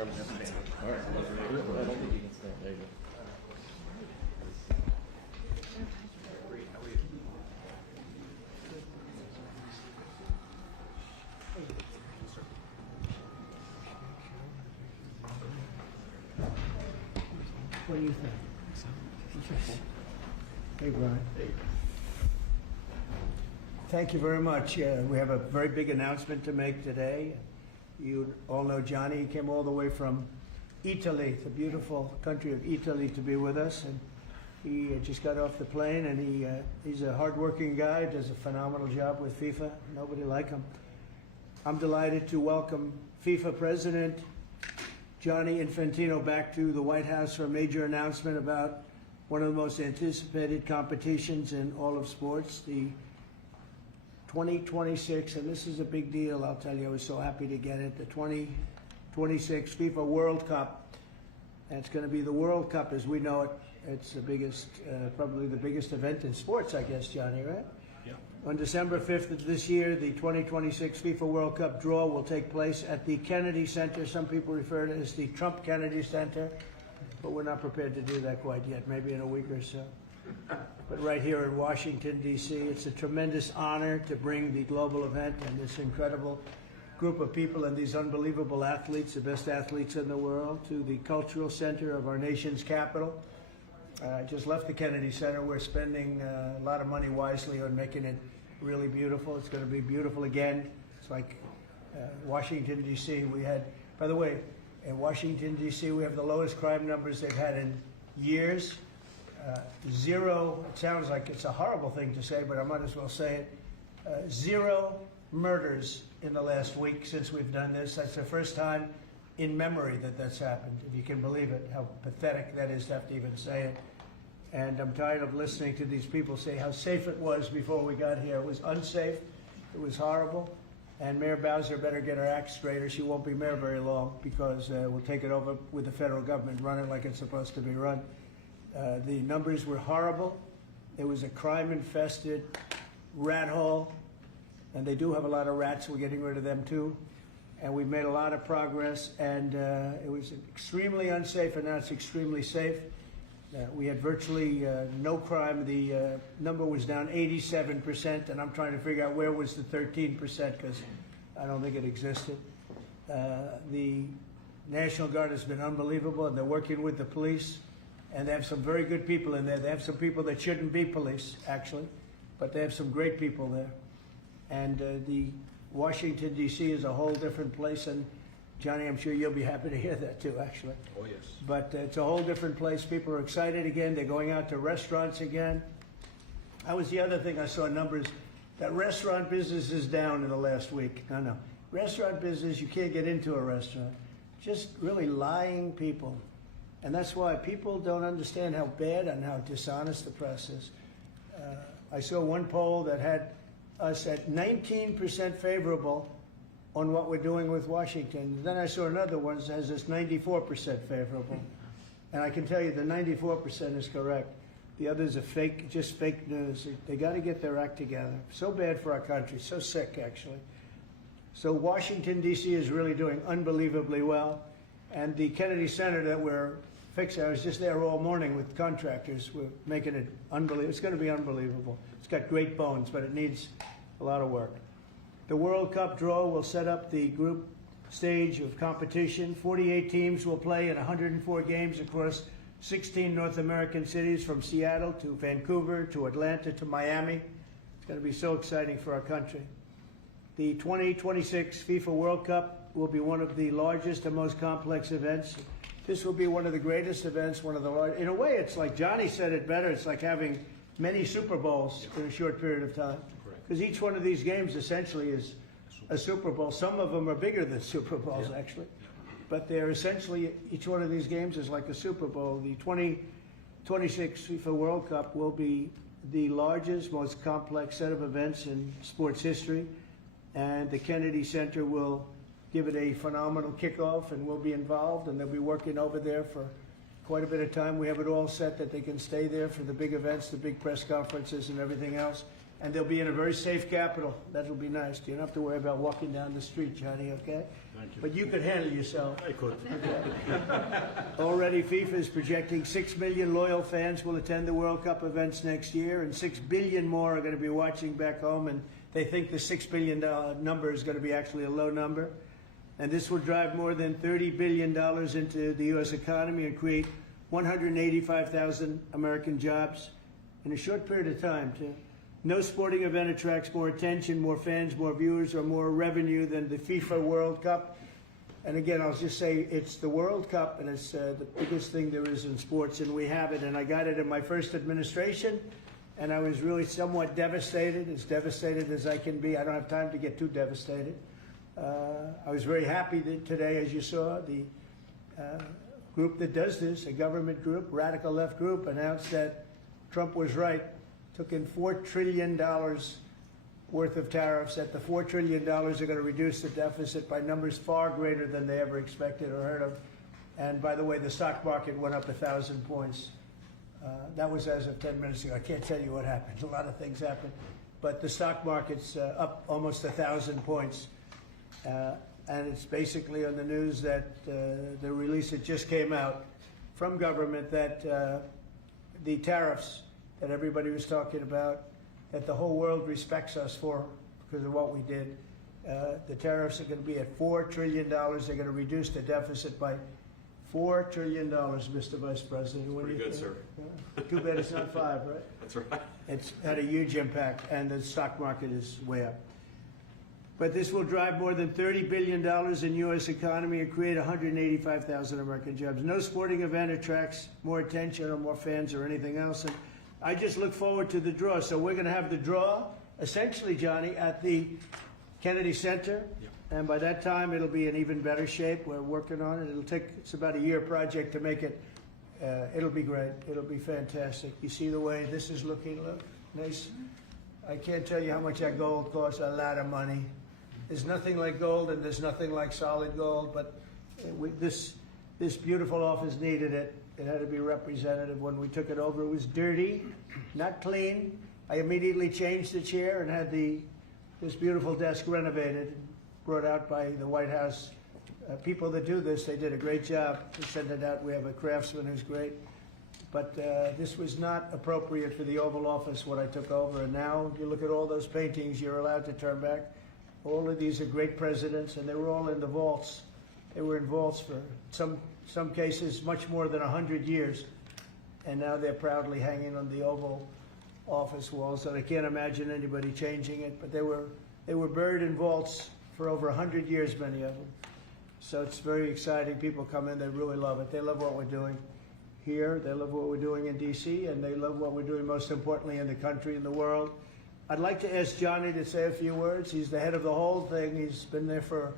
arms stand. All right. I don't think you can stand. There you go. What do you think? Interesting. Hey, Brian. Hey. Thank you very much. We have a very big announcement to make today. You all know Johnny. He came all the way from Italy, the beautiful country of Italy, to be with us. And he just got off the plane, and he's a hardworking guy, does a phenomenal job with FIFA. Nobody like him. I'm delighted to welcome FIFA President Gianni Infantino back to the White House for a major announcement about one of the most anticipated competitions in all of sports, the 2026, and this is a big deal, I'll tell you, I was so happy to get it, the 2026 FIFA World Cup. And it's going to be the World Cup as we know it. It's the biggest, probably the biggest event in sports, I guess, Johnny, right? Yeah. On December 5th of this year, the 2026 FIFA World Cup draw will take place at the Kennedy Center. Some people refer to it as the Trump Kennedy Center, but we're not prepared to do that quite yet, maybe in a week or so. But right here in Washington, D.C., it's a tremendous honor to bring the global event and this incredible group of people and these unbelievable athletes, the best athletes in the world, to the cultural center of our nation's capital. I just left the Kennedy Center. We're spending a lot of money wisely on making it really beautiful. It's going to be beautiful again. It's like Washington, D.C. We had, by the way, in Washington, D.C., we have the lowest crime numbers they've had in years. Zero, it sounds like it's a horrible thing to say, but I might as well say it. Zero murders in the last week since we've done this. That's the first time in memory that that's happened, if you can believe it, how pathetic that is to have to even say it. And I'm tired of listening to these people say how safe it was before we got here. It was unsafe. It was horrible. And Mayor Bowser better get her act straight or she won't be mayor very long, because we'll take it over with the federal government, run it like it's supposed to be run. The numbers were horrible. It was a crime-infested rat hole, and they do have a lot of rats. We're getting rid of them too, and we've made a lot of progress. And it was extremely unsafe, and now it's extremely safe. We had virtually no crime. The number was down 87%, and I'm trying to figure out where was the 13%, because I don't think it existed. The National Guard has been unbelievable, and they're working with the police. And they have some very good people in there. They have some people that shouldn't be police, actually, but they have some great people there. And the Washington, D.C. is a whole different place. And Johnny, I'm sure you'll be happy to hear that too, actually. Oh, yes. But it's a whole different place. People are excited again. They're going out to restaurants again. That was the other thing I saw numbers. That restaurant business is down in the last week. No. Restaurant business, you can't get into a restaurant. Just really lying people. And that's why people don't understand how bad and how dishonest the press is. I saw one poll that had us at 19% favorable on what we're doing with Washington. Then I saw another one that has us 94% favorable. And I can tell you the 94% is correct. The others are fake, just fake news. They got to get their act together. So bad for our country, so sick actually. So Washington, D.C. is really doing unbelievably well. And the Kennedy Center that we're fixing, I was just there all morning with contractors. We're making it unbelievable. It's going to be unbelievable. It's got great bones, but it needs a lot of work. The World Cup draw will set up the group stage of competition. 48 teams will play in 104 games across 16 North American cities, from Seattle to Vancouver to Atlanta to Miami. It's going to be so exciting for our country. The 2026 FIFA World Cup will be one of the largest and most complex events. This will be one of the greatest events, one of the largest. In a way, it's like Johnny said it better. It's like having many Super Bowls in a short period of time. Because each one of these games essentially is a Super Bowl. Some of them are bigger than Super Bowls, actually. But they're essentially, each one of these games is like a Super Bowl. The 2026 FIFA World Cup will be the largest, most complex set of events in sports history. And the Kennedy Center will give it a phenomenal kickoff, and we'll be involved, and they'll be working over there for quite a bit of time. We have it all set that they can stay there for the big events, the big press conferences and everything else. And they'll be in a very safe capital. That'll be nice. You don't have to worry about walking down the street, Johnny, okay? Thank you. But you could handle yourself. I could. Already, FIFA is projecting 6 million loyal fans will attend the World Cup events next year, and 6 billion more are going to be watching back home, and they think the $6 billion number is going to be actually a low number. And this will drive more than $30 billion into the U.S. economy and create 185,000 American jobs in a short period of time, too. No sporting event attracts more attention, more fans, more viewers, or more revenue than the FIFA World Cup. And again, I'll just say it's the World Cup, and it's the biggest thing there is in sports, and we have it. And I got it in my first administration, and I was really somewhat devastated, as devastated as I can be. I don't have time to get too devastated. I was very happy that today, as you saw, the group that does this, a government group, radical left group, announced that Trump was right. Took in $4 trillion worth of tariffs, that the $4 trillion are going to reduce the deficit by numbers far greater than they ever expected or heard of. And by the way, the stock market went up 1,000 points. That was as of 10 minutes ago. I can't tell you what happened. A lot of things happened. But the stock market's up almost 1,000 points. And it's basically on the news that the release that just came out from government that the tariffs that everybody was talking about, that the whole world respects us for because of what we did. The tariffs are going to be at $4 trillion. They're going to reduce the deficit by $4 trillion, Mr. Vice President. What do you Pretty good, think? sir. Too bad it's not 5, right? That's right. It's had a huge impact, and the stock market is way up. But this will drive more than $30 billion in U.S. economy and create 185,000 American jobs. No sporting event attracts more attention or more fans or anything else. And I just look forward to the draw. So we're going to have the draw, essentially, Johnny, at the Kennedy Center. Yep. And by that time, it'll be in even better shape. We're working on it. It's about a year project to make it. It'll be great. It'll be fantastic. You see the way this is looking? Look, nice. I can't tell you how much that gold costs. A lot of money. There's nothing like gold, and there's nothing like solid gold. But this beautiful office needed it. It had to be representative. When we took it over, it was dirty, not clean. I immediately changed the chair and had this beautiful desk renovated, brought out by the White House. People that do this, they did a great job to send it out. We have a craftsman who's great. But this was not appropriate for the Oval Office when I took over. And now you look at all those paintings you're allowed to turn back. All of these are great presidents, and they were all in the vaults. They were in vaults for some cases much more than 100 years, and now they're proudly hanging on the Oval Office walls. And I can't imagine anybody changing it. But they were buried in vaults for over 100 years, many of them. So it's very exciting. People come in, they really love it. They love what we're doing here. They love what we're doing in D.C., and they love what we're doing, most importantly, in the country and the world. I'd like to ask Johnny to say a few words. He's the head of the whole thing. He's been there for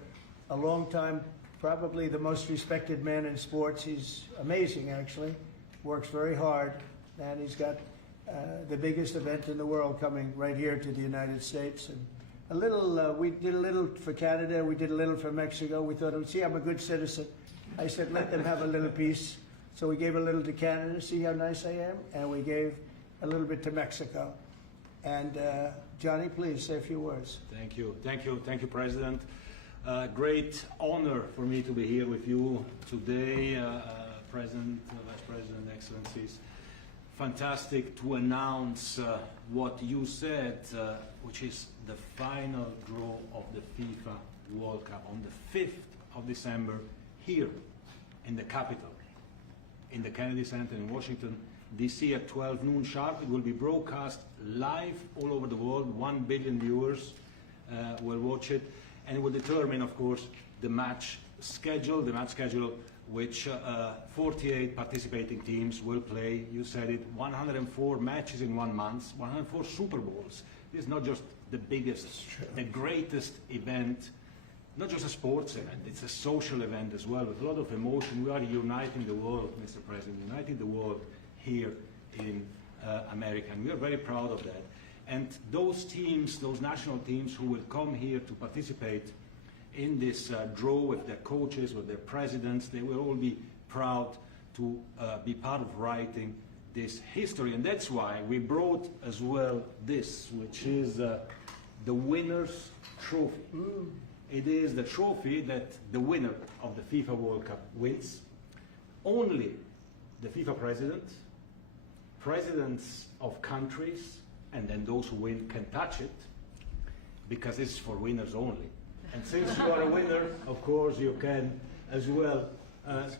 a long time, probably the most respected man in sports. He's amazing, actually. Works very hard, and he's got the biggest event in the world coming right here to the United States. And a little, we did a little for Canada. We did a little for Mexico. We thought, see, I'm a good citizen. I said, let them have a little piece. So we gave a little to Canada. See how nice I am? And we gave a little bit to Mexico. And Johnny, please say a few words. Thank you, President. Great honor for me to be here with you today, President, Vice President, Excellencies. Fantastic to announce what you said, which is the final draw of the FIFA World Cup on the 5th of December here in the capital, in the Kennedy Center in Washington, D.C. at 12 noon sharp. It will be broadcast live all over the world. 1 billion viewers will watch it, and it will determine, of course, the match schedule, which 48 participating teams will play. You said it, 104 matches in 1 month, 104 Super Bowls. This is not just the biggest, the greatest event, not just a sports event, it's a social event as well, with a lot of emotion. We are uniting the world, Mr. President, uniting the world here in America, and we are very proud of that. And those teams, those national teams who will come here to participate in this draw with their coaches, with their presidents, they will all be proud to be part of writing this history, and that's why we brought as well this, which is the winner's trophy. It is the trophy that the winner of the FIFA World Cup wins. Only the FIFA president, presidents of countries, and then those who win can touch it, because it's for winners only. And since you are a winner, of course, you can as well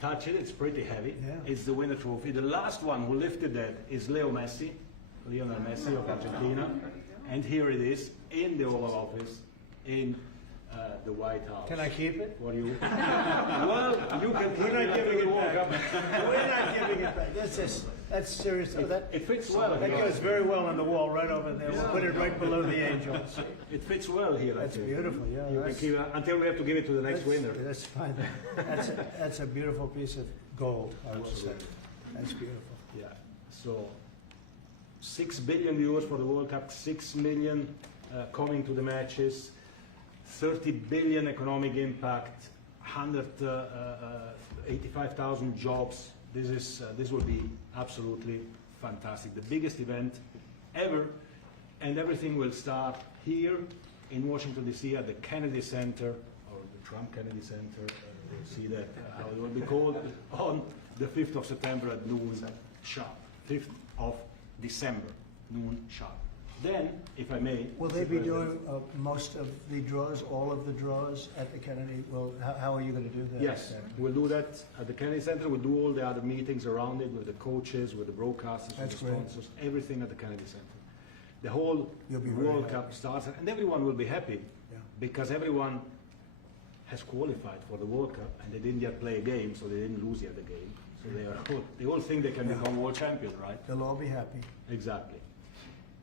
touch it. It's pretty heavy. Yeah. It's the winner trophy. The last one who lifted that is Lionel Messi of Argentina. And here it is in the Oval Office in the White House. Can I keep it? What do you? Well, you can keep We're not giving it back. back. We're not giving it back. That's serious. Oh, that It fits well. that here. goes very well on the wall right over there. We'll put it right below the angels. It fits well here. I That's think. beautiful. Yeah, You can that's, keep it until we have to give it to the next winner. That's fine. That's a beautiful piece of gold, I will say. That's beautiful. Yeah. So 6 billion viewers for the World Cup, 6 million coming to the matches, 30 billion economic impact, 185,000 jobs. This will be absolutely fantastic. The biggest event ever, and everything will start here in Washington D.C. at the Kennedy Center, or the Trump Kennedy Center. We'll see that how it will be called on the 5th of September at noon sharp. 5th of December, noon sharp. Then, if I may, Will they be doing most of the draws, all of the draws at the Kennedy? Well, how are you going to do that? Yes, we'll do that at the Kennedy Center. We'll do all the other meetings around it with the coaches, with the broadcasters, with That's the great. sponsors, everything at the Kennedy Center. The whole You'll be very World happy. Cup starts, and everyone will be happy Yeah. because everyone has qualified for the World Cup, and they didn't yet play a game, so they didn't lose yet the game. So they all think they can become world champion, right? They'll all be happy. Exactly.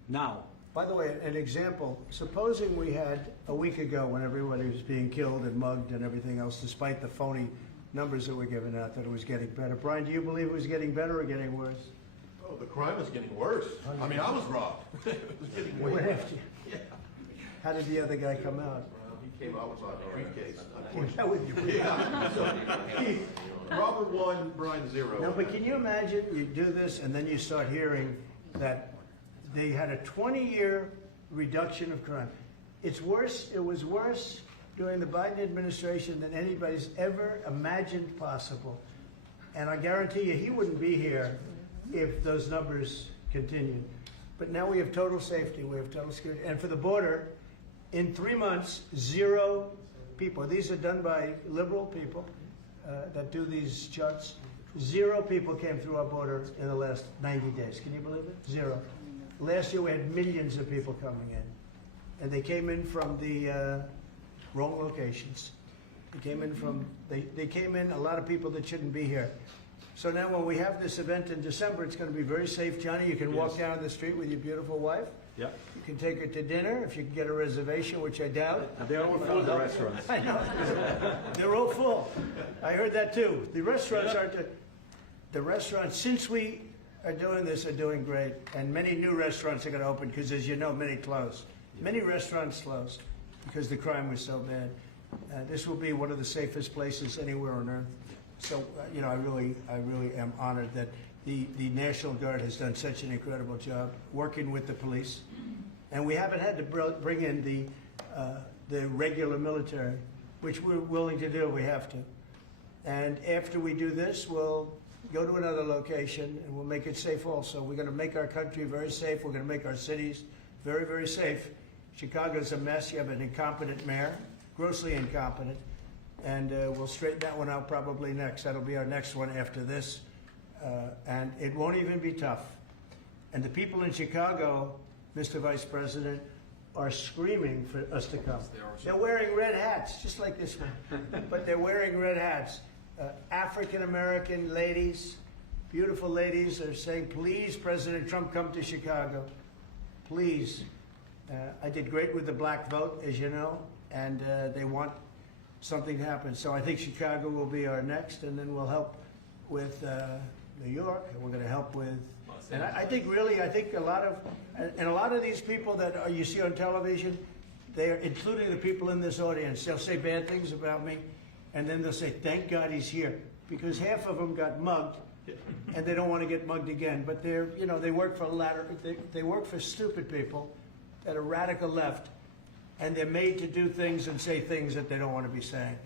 Now, By the way, an example, supposing we had a week ago when everybody was being killed and mugged and everything else, despite the phony numbers that were given out, that it was getting better. Brian, do you believe it was getting better or getting worse? Oh, the crime was getting worse. I mean, I was robbed. It was getting way What worse. after you? How did the other guy come out? He came out with a briefcase. That would be weird. Yeah, so, Robert 1, Brian 0. No, but can you imagine you do this and then you start hearing that they had a 20-year reduction of crime. It's worse, it was worse during the Biden administration than anybody's ever imagined possible. And I guarantee you he wouldn't be here if those numbers continued. But now we have total safety, we have total security. And for the border, in 3 months, 0 people. These are done by liberal people that do these charts. 0 people came through our border in the last 90 days. Can you believe it? 0. Last year we had millions of people coming in. And they came in from the wrong locations. They came in a lot of people that shouldn't be here. So now when we have this event in December, it's going to be very safe. Johnny, you can walk down the street with your beautiful wife. yeah, You can take her to dinner if you can get a reservation, which I doubt. they're all full, the restaurants. I know. They're all full. I heard that too. The restaurants aren't. The restaurants, since we are doing this, are doing great. And many new restaurants are going to open because, as you know, many closed. Many restaurants closed because the crime was so bad. This will be one of the safest places anywhere on earth. So, you know, I really am honored that the National Guard has done such an incredible job working with the police. And we haven't had to bring in the regular military, which we're willing to do. We have to. And after we do this, we'll go to another location and we'll make it safe also. We're going to make our country very safe. We're going to make our cities very, very safe. Chicago's a mess. You have an incompetent mayor, grossly incompetent. And we'll straighten that one out probably next. That'll be our next one after this. And it won't even be tough. And the people in Chicago, Mr. Vice President, are screaming for us to come. They're wearing red hats, just like this one. But they're wearing red hats. African-American ladies, beautiful ladies, are saying, please, President Trump, come to Chicago. Please. I did great with the black vote, as you know, and they want something to happen. So I think Chicago will be our next, and then we'll help with New York, and we're going to help with, and I think a lot of these people that you see on television, they are, including the people in this audience, they'll say bad things about me, and then they'll say, thank God he's here, because half of them got mugged, and they don't want to get mugged again. But they're, you know, they work for they work for stupid people that are radical left, and they're made to do things and say things that they don't want to be saying.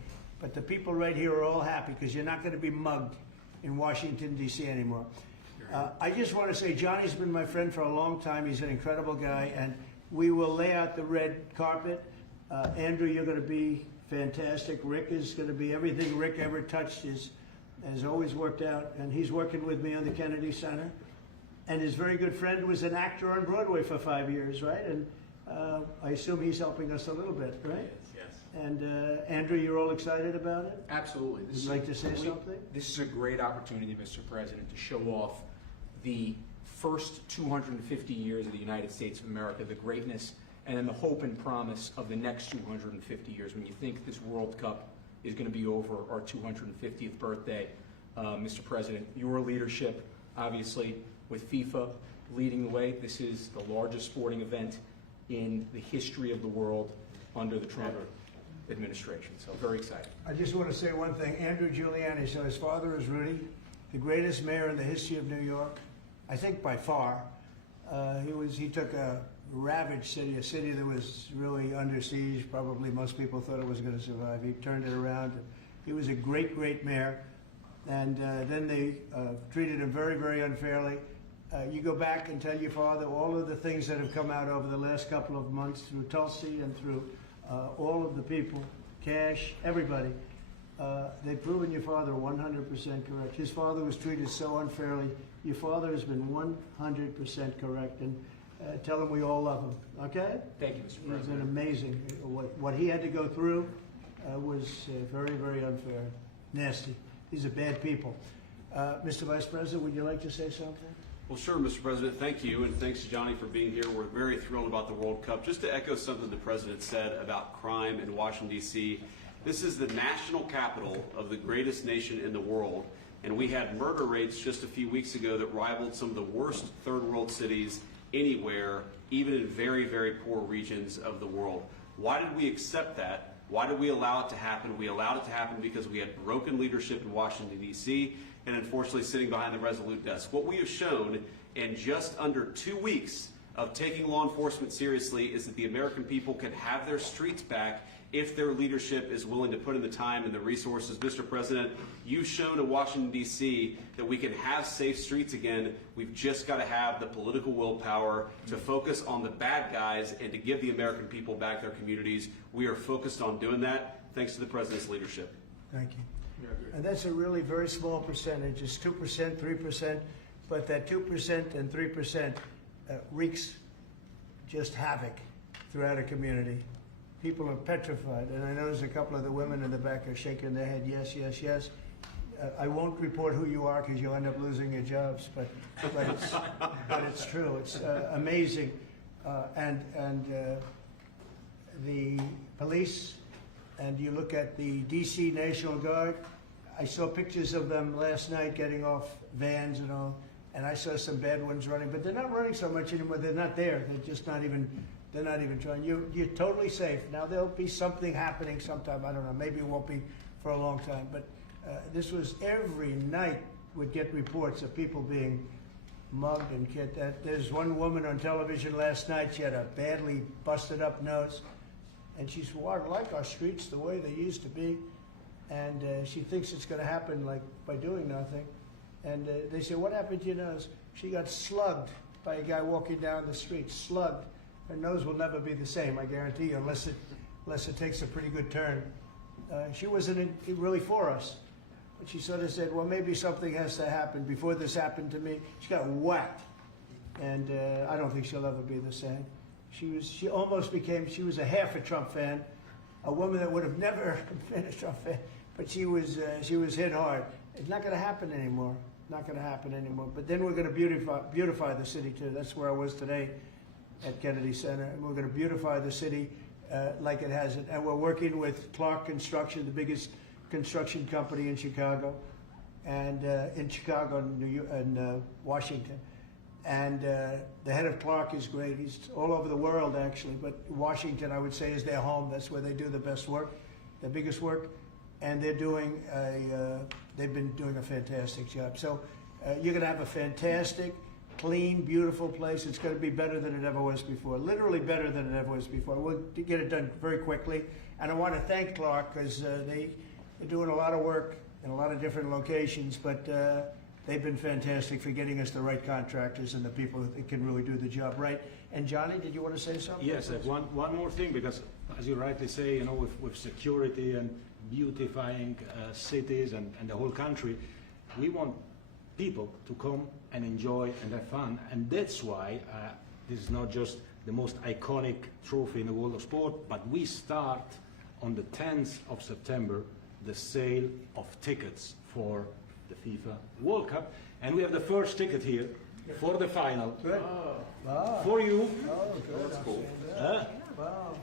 But the people right here are all happy because you're not going to be mugged in Washington, D.C. anymore. I just want to say Johnny's been my friend for a long time. He's an incredible guy, and we will lay out the red carpet. Andrew, you're going to be fantastic. Rick is going to be everything Rick ever touched has always worked out, and he's working with me on the Kennedy Center. And his very good friend was an actor on Broadway for 5 years, right? And I assume he's helping us a little bit, right? Yes. And Andrew, you're all excited about it? Absolutely. Would you like to say something? This is a great opportunity, Mr. President, to show off the first 250 years of the United States of America, the greatness and then the hope and promise of the next 250 years. When you think this World Cup is going to be over our 250th birthday, Mr. President, your leadership, obviously, with FIFA leading the way, this is the largest sporting event in the history of the world under the Trump administration. So very excited. I just want to say one thing. Andrew Giuliani, so his father is Rudy, the greatest mayor in the history of New York, I think by far. He took a ravaged city, a city that was really under siege. Probably most people thought it was going to survive. He turned it around. He was a great, great mayor. And then they treated him very, very unfairly. You go back and tell your father all of the things that have come out over the last couple of months through Tulsi and through all of the people, Cash, everybody. They've proven your father 100% correct. His father was treated so unfairly. Your father has been 100% correct. And tell him we all love him, okay? Thank you, Mr. President. It's been amazing. What he had to go through was very, very unfair. Nasty. These are bad people. Mr. Vice President, would you like to say something? Well, sure, Mr. President. Thank you, and thanks to Johnny for being here. We're very thrilled about the World Cup. Just to echo something the President said about crime in Washington, D.C., this is the national capital of the greatest nation in the world, and we had murder rates just a few weeks ago that rivaled some of the worst third world cities anywhere, even in very, very poor regions of the world. Why did we accept that? Why did we allow it to happen? We allowed it to happen because we had broken leadership in Washington, D.C., and unfortunately sitting behind the Resolute desk. What we have shown in just under 2 weeks of taking law enforcement seriously is that the American people can have their streets back if their leadership is willing to put in the time and the resources. Mr. President, you've shown in Washington, D.C. that we can have safe streets again. We've just got to have the political willpower to focus on the bad guys and to give the American people back their communities. We are focused on doing that, thanks to the President's leadership. Thank you. And that's a really very small percentage. It's 2%, 3%, but that 2% and 3% wreaks just havoc throughout a community. People are petrified, and I notice a couple of the women in the back are shaking their head, yes, yes, yes. I won't report who you are because you'll end up losing your jobs, but it's true. It's amazing. And the police, and you look at the D.C. National Guard, I saw pictures of them last night getting off vans and all, and I saw some bad ones running, but they're not running so much anymore. They're not there. They're just not even, they're not even trying. You're totally safe. Now, there'll be something happening sometime. I don't know. Maybe it won't be for a long time, but this was every night would get reports of people being mugged and killed. There's one woman on television last night. She had a badly busted up nose, and she said, well, I like our streets the way they used to be. And she thinks it's going to happen like by doing nothing. And they say, what happened to your nose? She got slugged by a guy walking down the street, slugged. Her nose will never be the same, I guarantee you, unless it takes a pretty good turn. She wasn't really for us. But she sort of said, well, maybe something has to happen. Before this happened to me, she got whacked. And I don't think she'll ever be the same. She almost became, she was a half a Trump fan, a woman that would have never been a Trump fan, but she was hit hard. It's not going to happen anymore. Not going to happen anymore. But then we're going to beautify the city too. That's where I was today at Kennedy Center. And we're going to beautify the city like it hasn't. And we're working with Clark Construction, the biggest construction company in Chicago, and in Washington. And the head of Clark is great. He's all over the world, actually. But Washington, I would say, is their home. That's where they do the best work, the biggest work. And they're doing they've been doing a fantastic job. So You're going to have a fantastic, clean, beautiful place. It's going to be better than it ever was before. Literally better than it ever was before. We'll get it done very quickly. And I want to thank Clark because they're doing a lot of work in a lot of different locations, but they've been fantastic for getting us the right contractors and the people that can really do the job right. And Johnny, did you want to say something? Yes, one more thing, because as you rightly say, you know, with security and beautifying cities and the whole country, we want people to come and enjoy and have fun. And that's why this is not just the most iconic trophy in the world of sport, but we start on the 10th of September the sale of tickets for the FIFA World Cup. And we have the first ticket here for the final. Good. Wow. For you. Oh, good. That's cool. Wow.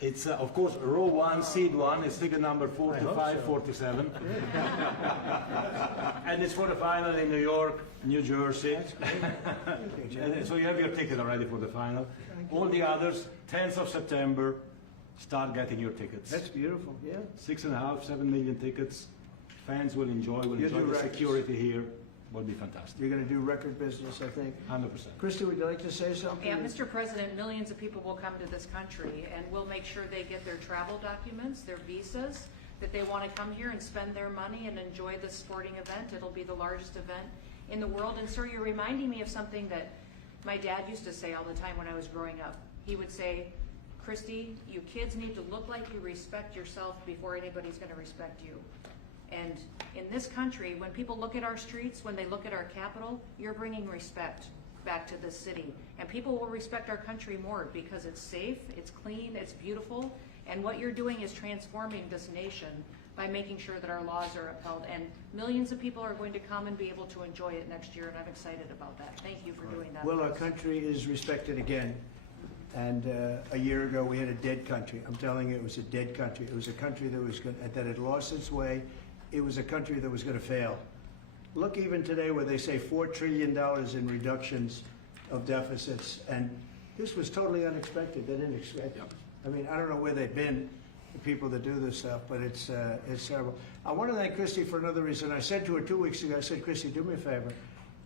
It's, of course, row 1, seed 1. It's ticket number 45, 47. And it's for the final in New York, New Jersey. And so you have your ticket already for the final. All the others, 10th of September, start getting your tickets. That's beautiful, yeah. 6.5, 7 million tickets. Fans will enjoy the security here. Will be fantastic. You're going to do record business, I think. 100%. Christy, would you like to say something? Yeah, Mr. President, millions of people will come to this country, and we'll make sure they get their travel documents, their visas, that they want to come here and spend their money and enjoy this sporting event. It'll be the largest event in the world. And sir, you're reminding me of something that my dad used to say all the time when I was growing up. He would say, Christy, you kids need to look like you respect yourself before anybody's going to respect you. And in this country, when people look at our streets, when they look at our capital, you're bringing respect back to this city. And people will respect our country more because it's safe, it's clean, it's beautiful. And what you're doing is transforming this nation by making sure that our laws are upheld. And millions of people are going to come and be able to enjoy it next year, and I'm excited about that. Thank you for doing that. Well, for our us. country is respected again. And a year ago, we had a dead country. I'm telling you, it was a dead country. It was a country that had lost its way. It was a country that was going to fail. Look, even today, where they say $4 trillion in reductions of deficits, and this was totally unexpected. They didn't expect it. I mean, I don't know where they've been, the people that do this stuff, but it's terrible. I want to thank Christy for another reason. I said to her 2 weeks ago, I said, Christy, do me a favor.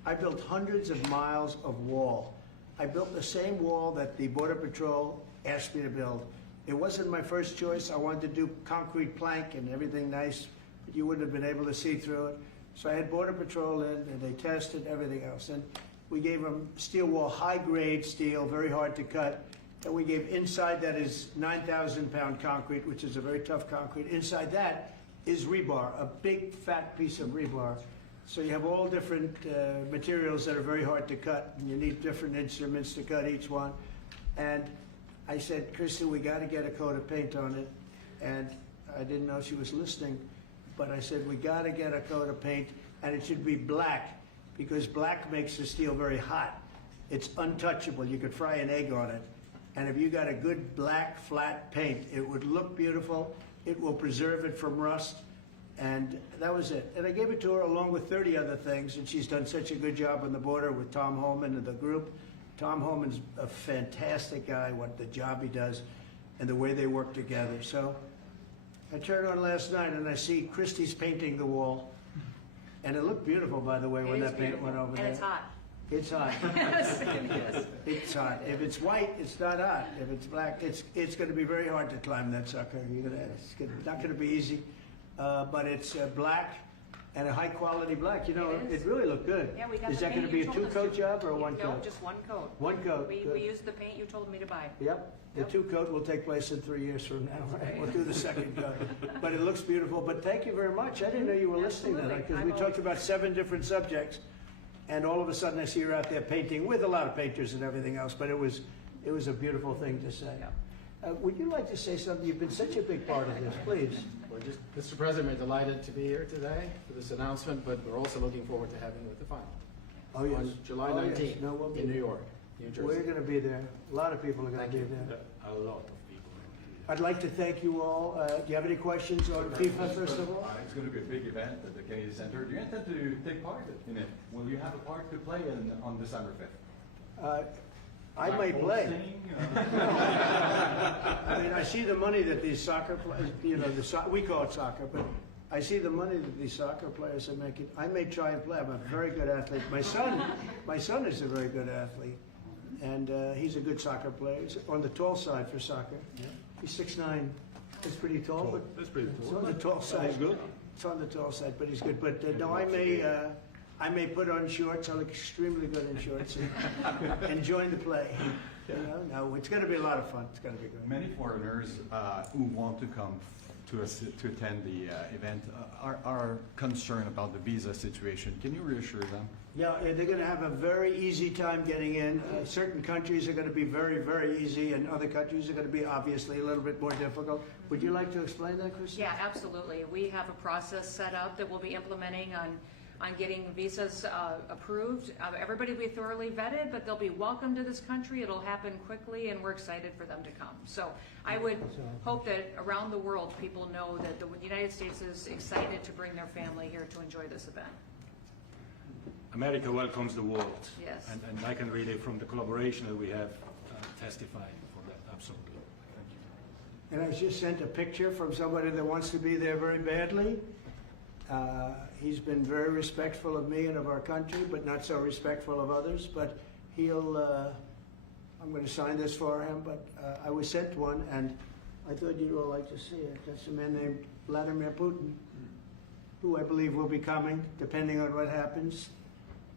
I built hundreds of miles of wall. I built the same wall that the Border Patrol asked me to build. It wasn't my first choice. I wanted to do concrete plank and everything nice, but you wouldn't have been able to see through it. So I had Border Patrol in, and they tested everything else. And we gave them steel wall, high-grade steel, very hard to cut. And we gave inside that is 9,000-pound concrete, which is a very tough concrete. Inside that is rebar, a big, fat piece of rebar. So you have all different materials that are very hard to cut, and you need different instruments to cut each one. And I said, Christy, we got to get a coat of paint on it. And I didn't know she was listening, but I said, we got to get a coat of paint, and it should be black, because black makes the steel very hot. It's untouchable. You could fry an egg on it. And if you got a good black, flat paint, it would look beautiful. It will preserve it from rust. And that was it. And I gave it to her along with 30 other things, and she's done such a good job on the border with Tom Holman and the group. Tom Holman's a fantastic guy, what the job he does and the way they work together. So I turned on last night and I see Christie's painting the wall. And it looked beautiful, by the way, when that paint went over there. And it's hot. It's hot. Yes, it is. It's hot. If it's white, it's not hot. If it's black, it's going to be very hard to climb that sucker. It's not going to be easy. But it's black and a high quality black. You know, it really looked good. Yeah, we got Is the that paint going to be you a told us two-coat to. job or a No, one-coat? just one coat. One coat. We Good. used the paint you told me to buy. Yep. The Yep. two-coat will take place in 3 years from now. Right? We'll do the second coat. But it looks beautiful. But thank you very much. I didn't know you were listening to that, Absolutely. because we talked about 7 different subjects, and all of a sudden I see you're out there painting with a lot of painters and everything else. But it was a beautiful thing to say. Would you like to say something? You've been such a big part of this. Please. We're just, Mr. President, we're delighted to be here today for this announcement, but we're also looking forward to having you at the final. Oh, yes. On July Oh, yes. 19th No, we'll be in New there. York, New Jersey. We're going to be there. A lot of people are going Thank to be you. there. A lot of people. I'd like to thank you all. Do you have any questions on FIFA, first of all? It's going to be a big event at the Kennedy Center. Do you intend to take part in it? Will you have a part to play on December 5th? I may play. I mean, I see the money that these soccer players, you know, we call it soccer, but I see the money that these soccer players are making. I may try and play. I'm a very good athlete. My son is a very good athlete, and he's a good soccer player. He's on the tall side for soccer. He's 6'9". That's pretty tall, but That's pretty it's cool. on the tall side. That's good. It's on the tall side, but he's good. But no, I may put on shorts. I look extremely good in shorts and join the play. You know, no, it's going to be a lot of fun. It's going to be good. Many foreigners who want to come to attend the event are concerned about the visa situation. Can you reassure them? Yeah, they're going to have a very easy time getting in. Certain countries are going to be very, very easy, and other countries are going to be obviously a little bit more difficult. Would you like to explain that, Chris? Yeah, absolutely. We have a process set up that we'll be implementing on getting visas approved. Everybody will be thoroughly vetted, but they'll be welcome to this country. It'll happen quickly, and we're excited for them to come. So I would hope that around the world, people know that the United States is excited to bring their family here to enjoy this event. America welcomes the world. Yes. And I can really, from the collaboration that we have, testify for that, absolutely. And I was just sent a picture from somebody that wants to be there very badly. He's been very respectful of me and of our country, but not so respectful of others. But I'm going to sign this for him, but I was sent one, and I thought you'd all like to see it. That's a man named Vladimir Putin, who I believe will be coming, depending on what happens.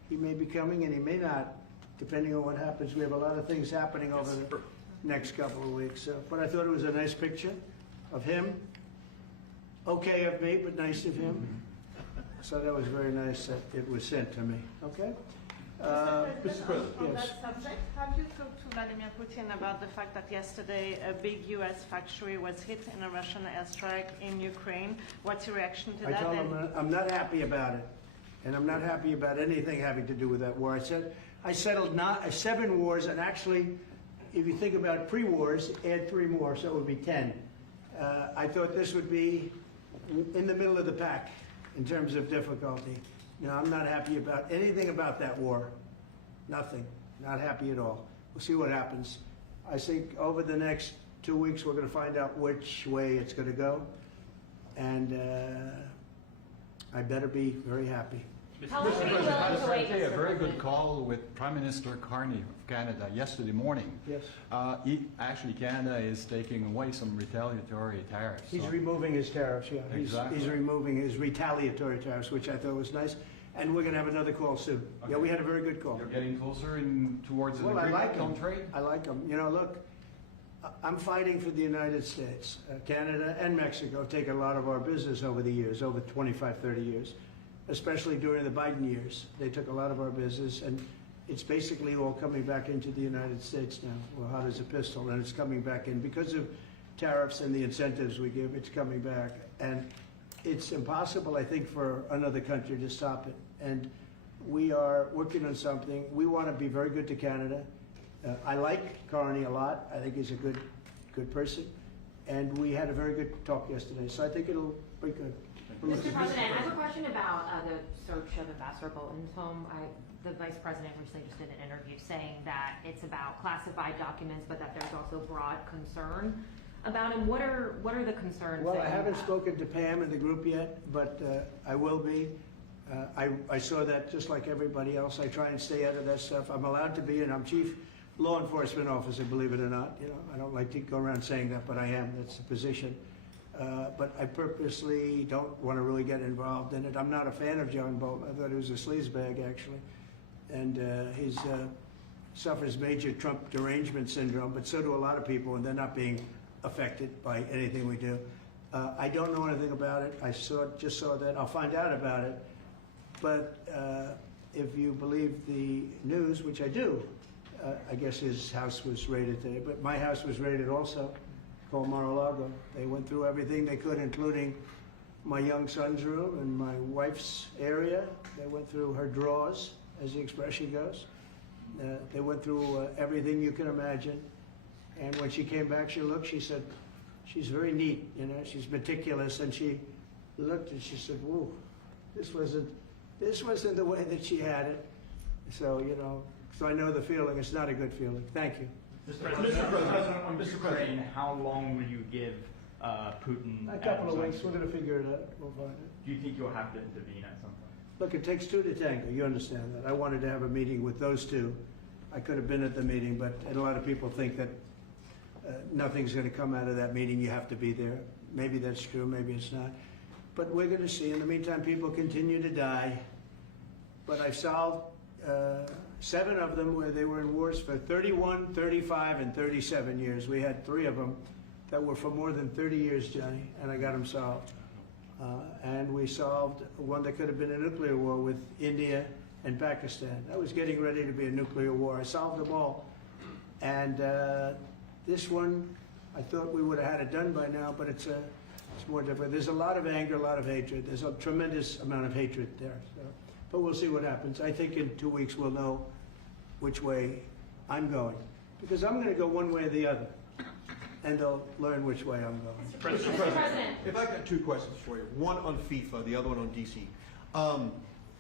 He may be coming, and he may not, depending on what happens. We have a lot of things happening over the next couple of weeks. But I thought it was a nice picture of him. Okay of me, but nice of him. So that was very nice that it was sent to me. Okay? Mr. President. On Yes. that subject, have you talked to Vladimir Putin about the fact that yesterday a big U.S. factory was hit in a Russian airstrike in Ukraine? What's your reaction to I that? told him I'm not happy about it. And I'm not happy about anything having to do with that war. I settled 7 wars, and actually, if you think about pre-wars, add 3 more, so it would be 10. I thought this would be in the middle of the pack in terms of difficulty. No, I'm not happy about anything about that war. Nothing. Not happy at all. We'll see what happens. I think over the next 2 weeks, we're going to find out which way it's going to go. And I better be very happy. Mr. President, I had a very good call with Prime Minister Carney of Canada yesterday morning. Yes. Actually, Canada is taking away some retaliatory tariffs. He's So- removing his tariffs, yeah. Exactly. He's removing his retaliatory tariffs, which I thought was nice. And we're going to have another call soon. Okay. Yeah, we had a very good call. You're getting closer towards an Well, I agreement like on them. trade? I like them. You know, look, I'm fighting for the United States. Canada and Mexico take a lot of our business over the years, over 25, 30 years, especially during the Biden years. They took a lot of our business, and it's basically all coming back into the United States now. Well, hot as a pistol, and it's coming back in. Because of tariffs and the incentives we give, it's coming back. And it's impossible, I think, for another country to stop it. And we are working on something. We want to be very good to Canada. I like Carney a lot. I think he's a good person. And we had a very good talk yesterday. So I think it'll be good. Mr. President, I have a question about the search of Ambassador Bolton's home. The Vice President recently just did an interview saying that it's about classified documents, but that there's also broad concern about him. What are the concerns? Well, that I you haven't have? spoken to Pam in the group yet, but I will be. I saw that just like everybody else. I try and stay out of that stuff. I'm allowed to be, and I'm chief law enforcement officer, believe it or not. You know, I don't like to go around saying that, but I am. That's the position. But I purposely don't want to really get involved in it. I'm not a fan of John Bolton. I thought he was a sleazebag, actually. And he suffers major Trump derangement syndrome, but so do a lot of people, and they're not being affected by anything we do. I don't know anything about it. I just saw that. I'll find out about it. But if you believe the news, which I do, I guess his house was raided today. But my house was raided also, called Mar-a-Lago. They went through everything they could, including my young son's room and my wife's area. They went through her drawers, as the expression goes. They went through everything you can imagine. And when she came back, she said, she's very neat, you know, she's meticulous. And she looked and she said, whoa, this wasn't the way that she had it. So, you know, so I know the feeling. It's not a good feeling. Thank you. Mr. President, on Ukraine, how long will you give Putin. A couple of and weeks, we're gonna figure it out, we'll find it. Do you think you'll have to intervene at some point? Look, it takes two to tango, you understand that. I wanted to have a meeting with those two. I could have been at the meeting, but and a lot of people think that nothing's gonna come out of that meeting, you have to be there. Maybe that's true, maybe it's not. But we're gonna see. In the meantime, people continue to die. But I've solved 7 of them where they were in wars for 31, 35, and 37 years. We had 3 of them that were for more than 30 years, Johnny, and I got them solved. And we solved one that could have been a nuclear war with India and Pakistan. That was getting ready to be a nuclear war. I solved them all. And this one, I thought we would have had it done by now, but it's more difficult. There's a lot of anger, a lot of hatred. There's a tremendous amount of hatred there. So. But we'll see what happens. I think in 2 weeks we'll know which way I'm going. Because I'm going to go one way or the other. And they'll learn which way I'm going. Mr. President. If I got 2 questions for you, one on FIFA, the other one on DC.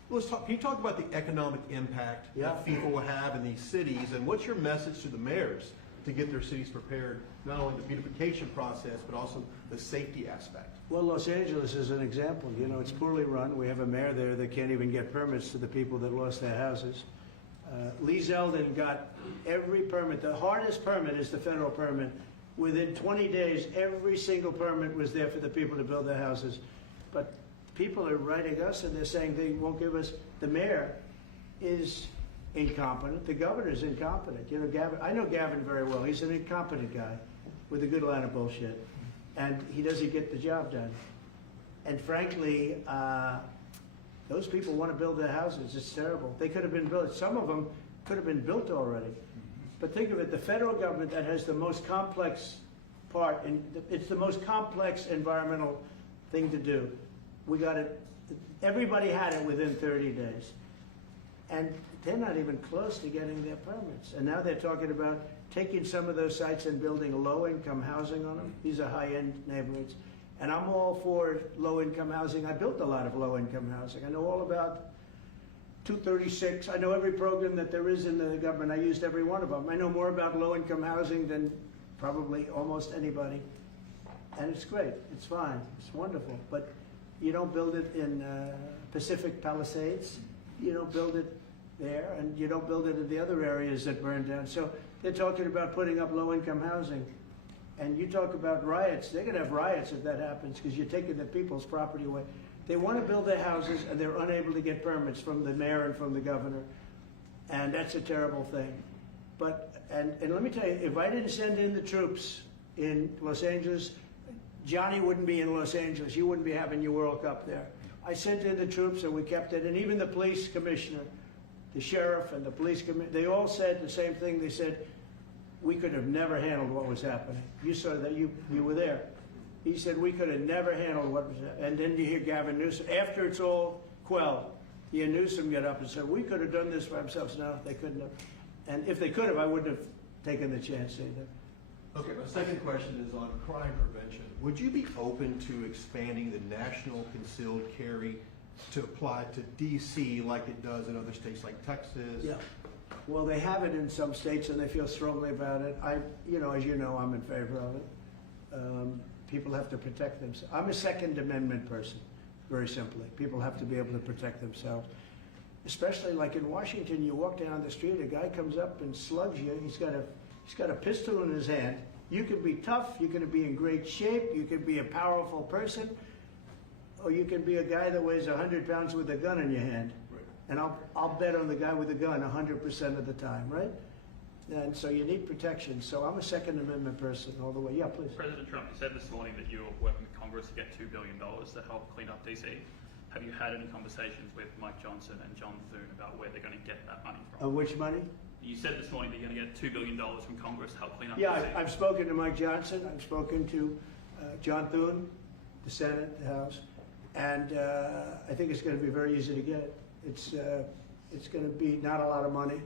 Let's talk. Can you talk about the economic impact that FIFA will have in these cities, and what's your message to the mayors to get their cities prepared, not only the beautification process, but also the safety aspect? Well, Los Angeles is an example. You know, it's poorly run. We have a mayor there that can't even get permits to the people that lost their houses. Lee Zeldin got every permit. The hardest permit is the federal permit. Within 20 days, every single permit was there for the people to build their houses. But people are writing us and they're saying they won't give us. The mayor is incompetent. The governor's incompetent. You know, Gavin. I know Gavin very well. He's an incompetent guy with a good line of bullshit. And he doesn't get the job done. And frankly, those people want to build their houses. It's terrible. They could have been built. Some of them could have been built already. But think of it, the federal government that has the most complex part, and it's the most complex environmental thing to do. We got it, everybody had it within 30 days. And they're not even close to getting their permits. And now they're talking about taking some of those sites and building low-income housing on them. These are high-end neighborhoods. And I'm all for low-income housing. I built a lot of low-income housing. I know all about 236. I know every program that there is in the government. I used every one of them. I know more about low-income housing than probably almost anybody. And it's great. It's fine. It's wonderful. But you don't build it in Pacific Palisades. You don't build it there, and you don't build it in the other areas that burned down. So they're talking about putting up low-income housing. And you talk about riots. They're going to have riots if that happens because you're taking the people's property away. They want to build their houses, and they're unable to get permits from the mayor and from the governor. And that's a terrible thing. But, and let me tell you, if I didn't send in the troops in Los Angeles, Johnny wouldn't be in Los Angeles. You wouldn't be having your World Cup there. I sent in the troops, and we kept it. And even the police commissioner, the sheriff and the police commissioner, they all said the same thing. They said, we could have never handled what was happening. You saw that, you were there. He said, we could have never handled what was happening. And then you hear Gavin Newsom, after it's all quelled, you hear Newsom get up and say, we could have done this for ourselves. No, they couldn't have. And if they could have, I wouldn't have taken the chance either. Okay, my second question is on crime prevention. Would you be open to expanding the national concealed carry to apply to D.C. like it does in other states like Texas? Yeah. Well, they have it in some states, and they feel strongly about it. As you know, I'm in favor of it. People have to protect themselves. I'm a Second Amendment person, very simply. People have to be able to protect themselves. Especially like in Washington, you walk down the street, a guy comes up and slugs you. He's got a pistol in his hand. You can be tough, you can be in great shape, you can be a powerful person, or you can be a guy that weighs 100 pounds with a gun in your hand. Right. And I'll bet on the guy with the gun 100% of the time, right? And so you need protection. So I'm a Second Amendment person all the way. Yeah, please. President Trump, you said this morning that you're working with Congress to get $2 billion to help clean up DC. Have you had any conversations with Mike Johnson and John Thune about where they're going to get that money from? Which money? You said this morning that you're going to get $2 billion from Congress to help clean up DC. Yeah, I've spoken to Mike Johnson. I've spoken to John Thune, the Senate, the House, and I think it's going to be very easy to get. It's going to be not a lot of money.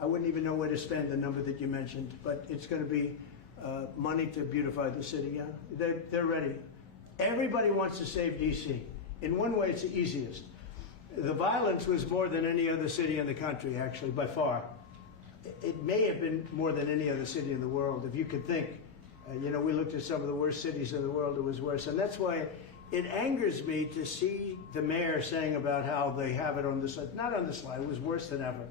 I wouldn't even know where to spend the number that you mentioned, but it's going to be money to beautify the city. Yeah, they're ready. Everybody wants to save D.C. In one way, it's the easiest. The violence was more than any other city in the country, actually, by far. It may have been more than any other city in the world, if you could think. You know, we looked at some of the worst cities in the world, it was worse. And that's why it angers me to see the mayor saying about how they have it on the slide. Not on the slide, it was worse than ever.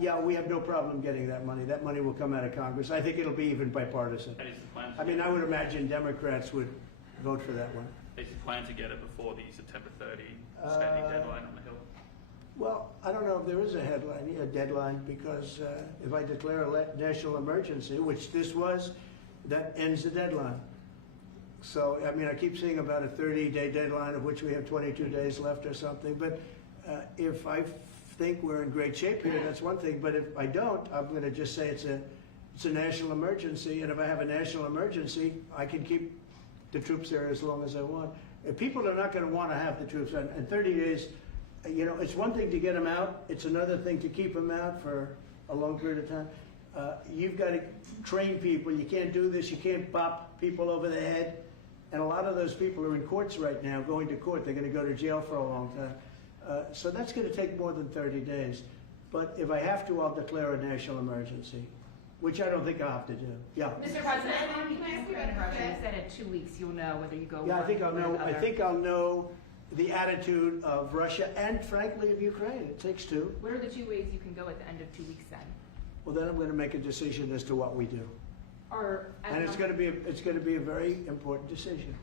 Yeah, we have no problem getting that money. That money will come out of Congress. I think it'll be even bipartisan. And is the plan? I mean, I would imagine Democrats would vote for that one. Is the plan to get it before the September 30 spending deadline on the Hill? Well, I don't know if there is a deadline, because if I declare a national emergency, which this was, that ends the deadline. So, I mean, I keep seeing about a 30-day deadline, of which we have 22 days left or something. But if I think we're in great shape here, that's one thing. But if I don't, I'm going to just say it's a national emergency. And if I have a national emergency, I can keep the troops there as long as I want. If people are not going to want to have the troops in 30 days, you know, it's one thing to get them out. It's another thing to keep them out for a long period of time. You've got to train people. You can't do this. You can't bop people over the head. And a lot of those people are in courts right now, going to court. They're going to go to jail for a long time. So that's going to take more than 30 days. But if I have to, I'll declare a national emergency, which I don't think I'll have to do. Yeah. Mr. President, you said in 2 weeks you'll know whether you go. Yeah, I think I'll one way or know. the I other. think I'll know the attitude of Russia and, frankly, of Ukraine. It takes two. What are the 2 ways you can go at the end of 2 weeks then? Well, then I'm going to make a decision as to what we do, Or and it's going to be a very important decision.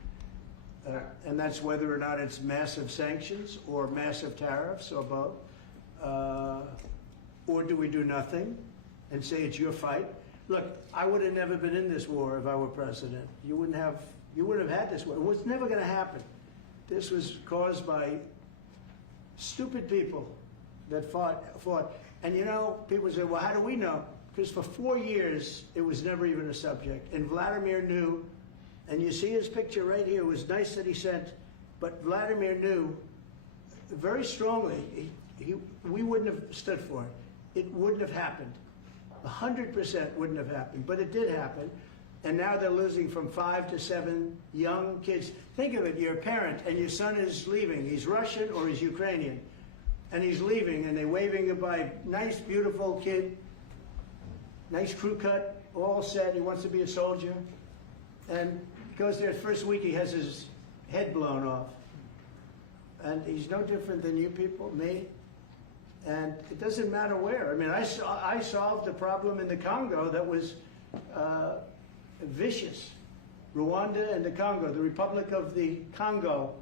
And that's whether or not it's massive sanctions or massive tariffs or both. Or do we do nothing and say it's your fight? Look, I would have never been in this war if I were president. You wouldn't have had this war. It was never going to happen. This was caused by stupid people that fought. And you know, people say, well, how do we know? Because for 4 years, it was never even a subject. And Vladimir knew, and you see his picture right here. It was nice that he sent, but Vladimir knew very strongly we wouldn't have stood for it. It wouldn't have happened. 100% wouldn't have happened, but it did happen. And now they're losing from 5 to 7 young kids. Think of it, you're a parent and your son is leaving. He's Russian or he's Ukrainian. And he's leaving and they're waving goodbye. Nice, beautiful kid. Nice crew cut, all set. He wants to be a soldier. And goes there, first week he has his head blown off. And he's no different than you people, me. And it doesn't matter where. I mean, I solved the problem in the Congo that was vicious. Rwanda and the Congo, the Republic of the Congo.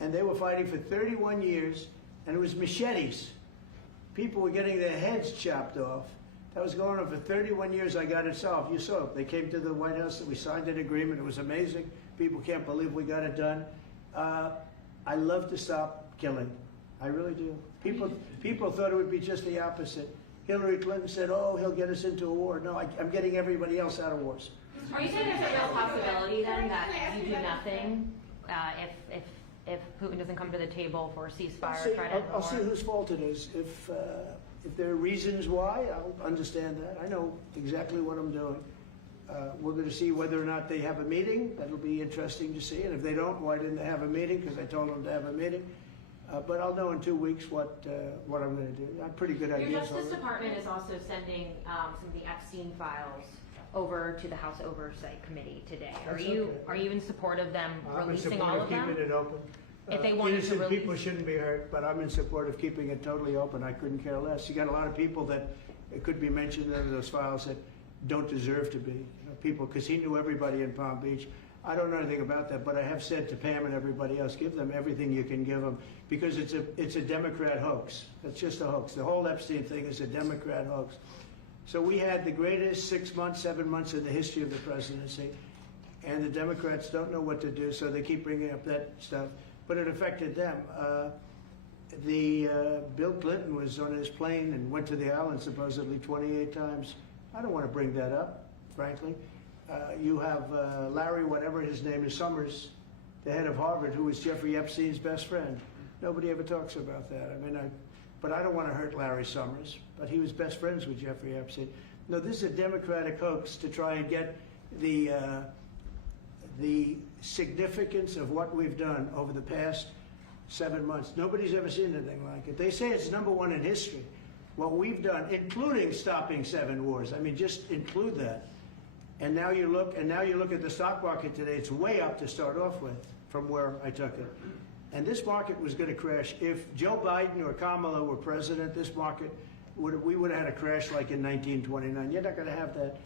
And they were fighting for 31 years, and it was machetes. People were getting their heads chopped off. That was going on for 31 years. I got it solved. You saw it. They came to the White House and we signed an agreement. It was amazing. People can't believe we got it done. I love to stop killing. I really do. People thought it would be just the opposite. Hillary Clinton said, oh, he'll get us into a war. No, I'm getting everybody else out of wars. Are you saying there's a real possibility then that you do nothing if Putin doesn't come to the table for a ceasefire? I'll see whose fault it is. If there are reasons why, I'll understand that. I know exactly what I'm doing. We're going to see whether or not they have a meeting. That'll be interesting to see. And if they don't, why didn't they have a meeting? Because I told them to have a meeting. But I'll know in 2 weeks what I'm going to do. I have pretty good ideas. Your Justice Department is also sending some of the Epstein files over to the House Oversight Committee today. Are you in support of them releasing all of them? I'm in support of keeping it open. If they wanted to Innocent release, people shouldn't be hurt, but I'm in support of keeping it totally open. I couldn't care less. You got a lot of people that it could be mentioned in those files that don't deserve to be. People, because he knew everybody in Palm Beach. I don't know anything about that, but I have said to Pam and everybody else, give them everything you can give them, because it's a Democrat hoax. It's just a hoax. The whole Epstein thing is a Democrat hoax. So we had the greatest 6 months, 7 months in the history of the presidency, and the Democrats don't know what to do, so they keep bringing up that stuff. But it affected them. Bill Clinton was on his plane and went to the island supposedly 28 times. I don't want to bring that up, frankly. You have Larry, whatever his name is, Summers, the head of Harvard, who was Jeffrey Epstein's best friend. Nobody ever talks about that. But I don't want to hurt Larry Summers, but he was best friends with Jeffrey Epstein. No, this is a Democratic hoax to try and get the significance of what we've done over the past 7 months. Nobody's ever seen anything like it. They say it's #1 in history. What we've done, including stopping 7 wars, I mean, just include that. And now you look at the stock market today, it's way up to start off with from where I took it. And this market was going to crash. If Joe Biden or Kamala were president, this market we would have had a crash like in 1929. You're not going to have that.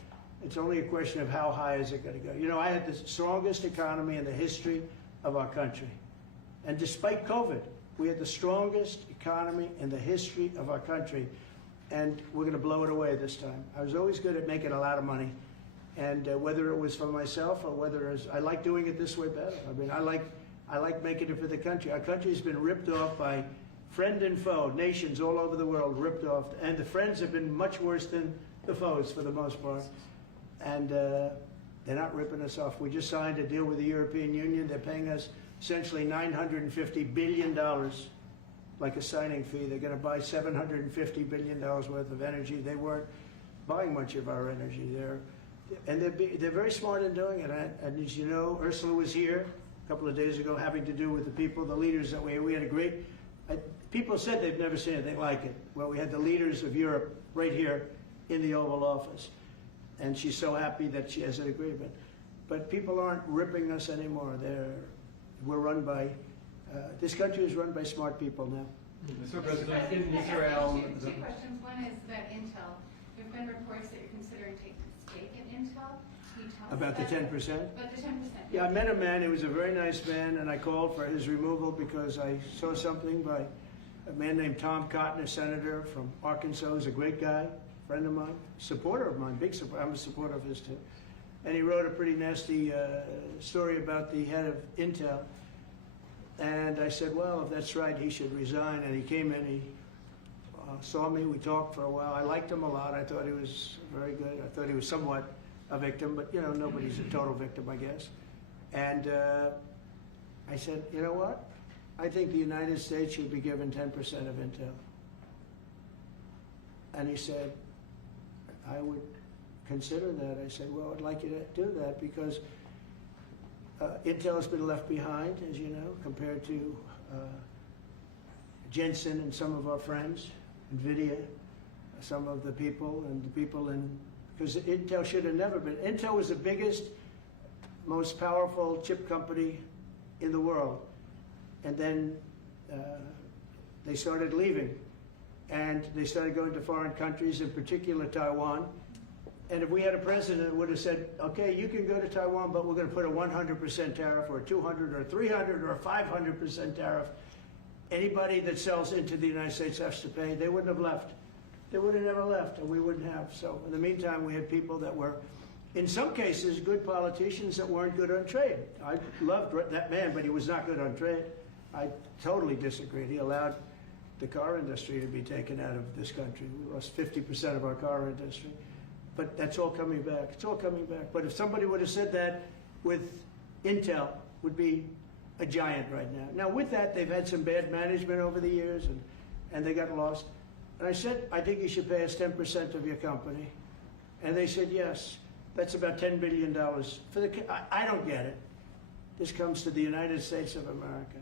It's only a question of how high is it going to go. You know, I had the strongest economy in the history of our country. And despite COVID, we had the strongest economy in the history of our country. And we're going to blow it away this time. I was always good at making a lot of money. And whether it was for myself or whether it was, I like doing it this way better. I mean, I like making it for the country. Our country's been ripped off by friend and foe, nations all over the world ripped off. And the friends have been much worse than the foes for the most part. And they're not ripping us off. We just signed a deal with the European Union. They're paying us essentially $950 billion, like a signing fee. They're going to buy $750 billion worth of energy. They weren't buying much of our energy there. And they're very smart in doing it. And as you know, Ursula was here a couple of days ago having to do with the people, the leaders that we had a great, people said they've never seen anything like it. Well, we had the leaders of Europe right here in the Oval Office. And she's so happy that she has an agreement. But people aren't ripping us anymore. We're run by, this country is run by smart people now. Mr. President, in Israel, Two questions. One is that Intel, there have been reports that you're considering taking a stake in Intel. Can you tell us About the 10%? About the 10%. Yeah, I met a man, he was a very nice man, and I called for his removal because I saw something by a man named Tom Cotton, a senator from Arkansas, who's a great guy, friend of mine, supporter of mine, big supporter, I'm a supporter of his too. And he wrote a pretty nasty story about the head of Intel. And I said, well, if that's right, he should resign. And he came in, he saw me, we talked for a while. I liked him a lot, I thought he was very good. I thought he was somewhat a victim, but you know, nobody's a total victim, I guess. And I said, you know what? I think the United States should be given 10% of Intel. And he said, I would consider that. I said, well, I'd like you to do that because Intel has been left behind, as you know, compared to Jensen and some of our friends, NVIDIA, some of the people and the people in, because Intel should have never been. Intel was the biggest, most powerful chip company in the world. And then they started leaving. And they started going to foreign countries, in particular Taiwan. And if we had a president that would have said, okay, you can go to Taiwan, but we're going to put a 100% tariff or a 200 or 300 or a 500% tariff, anybody that sells into the United States has to pay. They wouldn't have left. They would have never left, and we wouldn't have. So in the meantime, we had people that were, in some cases, good politicians that weren't good on trade. I loved that man, but he was not good on trade. I totally disagreed. He allowed the car industry to be taken out of this country. We lost 50% of our car industry. But that's all coming back. It's all coming back. But if somebody would have said that with Intel, would be a giant right now. Now with that, they've had some bad management over the years and they got lost. And I said, I think you should pay us 10% of your company. And they said, yes. That's about $10 billion. I don't get it. This comes to the United States of America.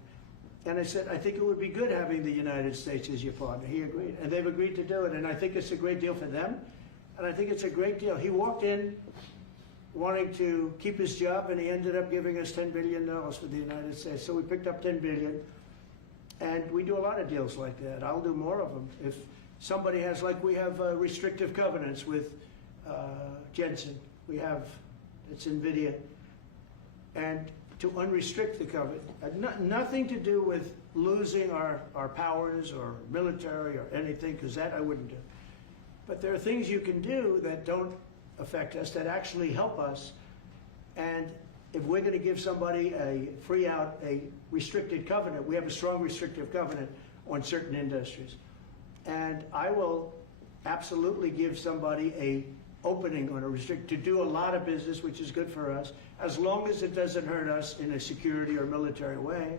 And I said, I think it would be good having the United States as your partner. He agreed. And they've agreed to do it. And I think it's a great deal for them. And I think it's a great deal. He walked in wanting to keep his job, and he ended up giving us $10 billion for the United States. So we picked up $10 billion. And we do a lot of deals like that. I'll do more of them. If somebody has, like we have restrictive covenants with Jensen. We have, it's NVIDIA. And to unrestrict the covenant. Nothing to do with losing our powers or military or anything, because that I wouldn't do. But there are things you can do that don't affect us, that actually help us. And if we're going to give somebody a free out, a restricted covenant, we have a strong restrictive covenant on certain industries. And I will absolutely give somebody a opening on a restrict to do a lot of business, which is good for us, as long as it doesn't hurt us in a security or military way.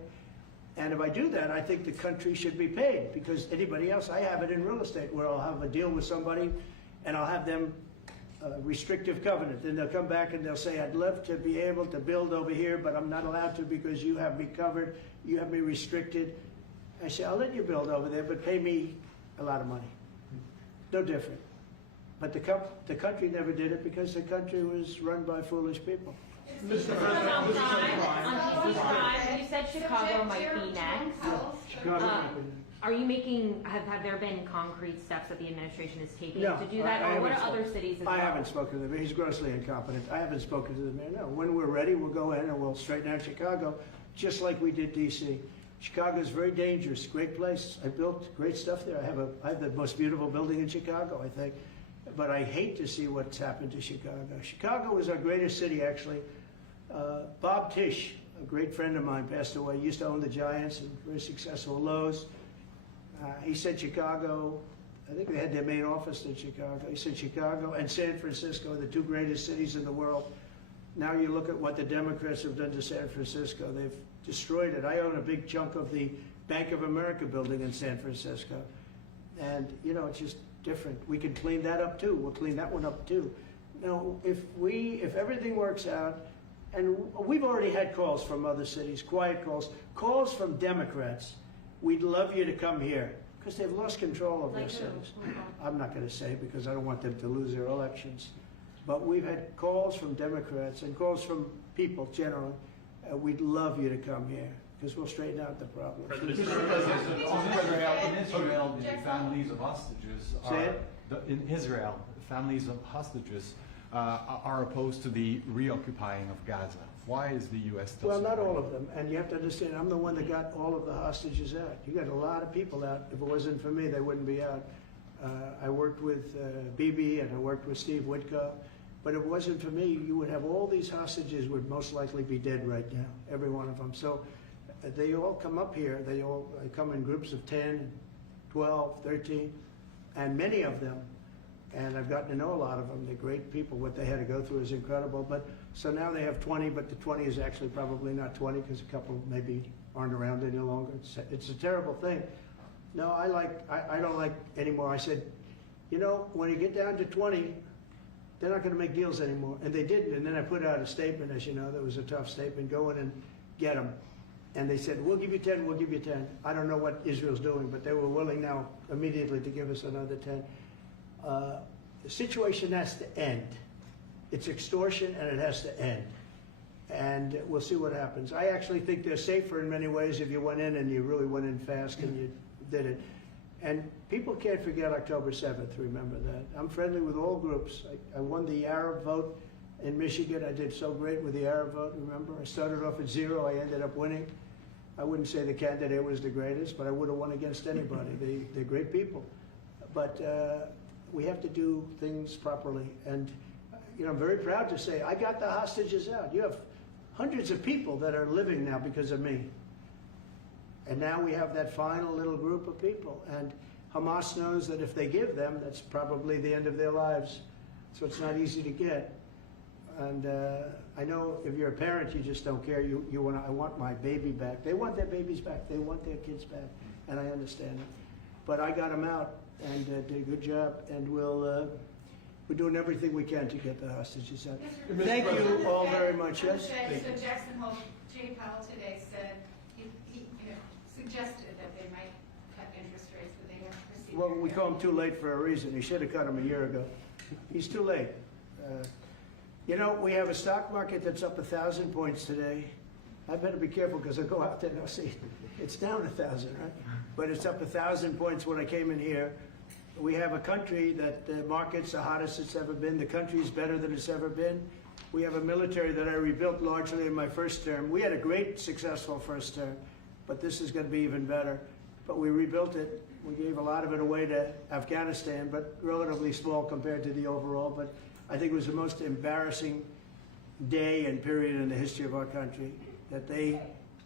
And if I do that, I think the country should be paid, because anybody else, I have it in real estate where I'll have a deal with somebody and I'll have them restrictive covenant. Then they'll come back and they'll say, I'd love to be able to build over here, but I'm not allowed to because you have me covered, you have me restricted. I say, I'll let you build over there, but pay me a lot of money. No different. But the country never did it because the country was run by foolish people. Mr. President, on DC crime, you said Chicago might be next. Chicago might be next. Are you making, have there been concrete steps that the administration is taking No, to do that? I Or what haven't are other spoken. cities as I well? haven't spoken to the mayor. He's grossly incompetent. I haven't spoken to the mayor. No, when we're ready, we'll go in and we'll straighten out Chicago, just like we did DC. Chicago is very dangerous, great place. I built great stuff there. I have the most beautiful building in Chicago, I think. But I hate to see what's happened to Chicago. Chicago was our greatest city, actually. Bob Tisch, a great friend of mine, passed away. He used to own the Giants and very successful Lowe's. He said Chicago, I think they had their main office in Chicago. He said Chicago and San Francisco are the two greatest cities in the world. Now you look at what the Democrats have done to San Francisco. They've destroyed it. I own a big chunk of the Bank of America building in San Francisco. And, you know, it's just different. We can clean that up too. We'll clean that one up too. Now, if everything works out, and we've already had calls from other cities, quiet calls from Democrats. We'd love you to come here because they've lost control of their cities. I'm not going to say because I don't want them to lose their elections. But we've had calls from Democrats and calls from people generally. We'd love you to come here because we'll straighten out the problem. In Israel, the families of hostages in Israel, the families of hostages are opposed to the reoccupying of Gaza. Why is the U.S. still Well, not supporting all of them. And you have to understand, I'm the one that got all of the hostages out. You got a lot of people out. If it wasn't for me, they wouldn't be out. I worked with Bibi and I worked with Steve Witkoff. But if it wasn't for me, you would have all these hostages would most likely be dead right now, every one of them. So they all come up here. They all come in groups of 10, 12, 13, and many of them. And I've gotten to know a lot of them. They're great people. What they had to go through is incredible. But so now they have 20, but the 20 is actually probably not 20 because a couple maybe aren't around any longer. It's a terrible thing. No, I don't like anymore. I said, you know, when you get down to 20, they're not going to make deals anymore. And they didn't. And then I put out a statement, as you know, that was a tough statement. Go in and get them. And they said, we'll give you 10, we'll give you 10. I don't know what Israel's doing, but they were willing now immediately to give us another 10. The situation has to end. It's extortion and it has to end. And we'll see what happens. I actually think they're safer in many ways if you went in and you really went in fast and you did it. And people can't forget October 7th, remember that. I'm friendly with all groups. I won the Arab vote in Michigan. I did so great with the Arab vote, remember? I started off at 0, I ended up winning. I wouldn't say the candidate was the greatest, but I would have won against anybody. They're great people. But we have to do things properly. And you know, I'm very proud to say I got the hostages out. You have hundreds of people that are living now because of me. And now we have that final little group of people. And Hamas knows that if they give them, that's probably the end of their lives. So it's not easy to get. And I know if you're a parent, you just don't care. I want my baby back. They want their babies back. They want their kids back. And I understand it. But I got them out and did a good job. And we're doing everything we can to get the hostages out. Thank you all very much. Yes? So Jackson Hole, Jay Powell today said, he suggested that they might cut interest rates, but they have to proceed. Well, we call him too late for a reason. He should have cut him a year ago. He's too late. You know, we have a stock market that's up 1,000 points today. I better be careful because I go out there and I'll see it's down 1,000, right? But it's up 1,000 points when I came in here. We have a country that the market's the hottest it's ever been. The country's better than it's ever been. We have a military that I rebuilt largely in my first term. We had a great, successful first term, but this is going to be even better. But we rebuilt it. We gave a lot of it away to Afghanistan, but relatively small compared to the overall. But I think it was the most embarrassing day and period in the history of our country that they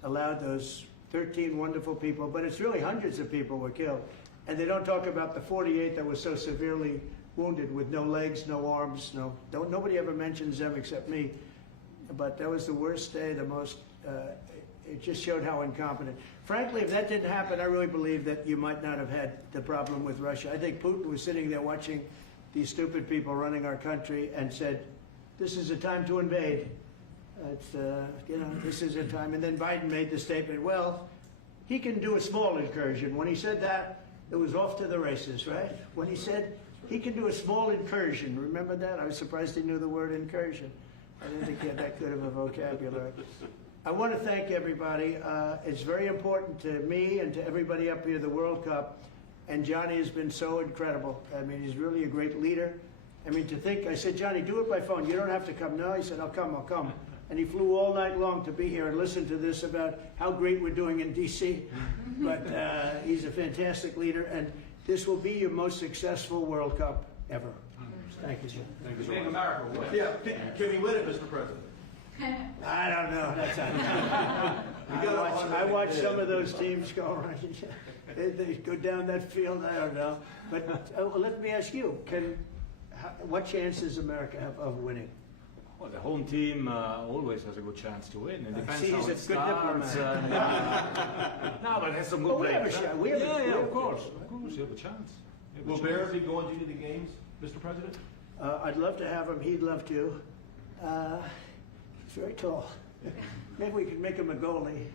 allowed those 13 wonderful people, but it's really hundreds of people were killed. And they don't talk about the 48 that was so severely wounded with no legs, no arms, nobody ever mentions them except me. But that was the worst day, it just showed how incompetent. Frankly, if that didn't happen, I really believe that you might not have had the problem with Russia. I think Putin was sitting there watching these stupid people running our country and said, this is a time to invade. This is a time. And then Biden made the statement, well, he can do a small incursion. When he said that, it was off to the races, right? When he said He can do a small incursion. Remember that? I was surprised he knew the word incursion. I didn't think he had that good of a vocabulary. I want to thank everybody. It's very important to me and to everybody up here, the World Cup. And Johnny has been so incredible. I mean, he's really a great leader. I mean, to think, I said, Johnny, do it by phone. You don't have to come. No, he said, I'll come. And he flew all night long to be here and listen to this about how great we're doing in D.C. But he's a fantastic leader, and this will be your most successful World Cup ever. Thank you, Jim. Thank you so much. Yeah, can we win it, Mr. President? I don't know. That's I watch some of those teams go around. They go down that field. I don't know. But let me ask you: what chance does America have of winning? Well, the home team always has a good chance to win. It depends See, how he's it a good starts. diplomat. No, but it has some good Oh, we players. have a shot. We have a- Yeah, we have of a course. chance. Of course, you have a chance. You have a Will chance. Bear be going to any of the games, Mr. President? I'd love to have him. He'd love to. He's very tall. Maybe we could make him a goalie.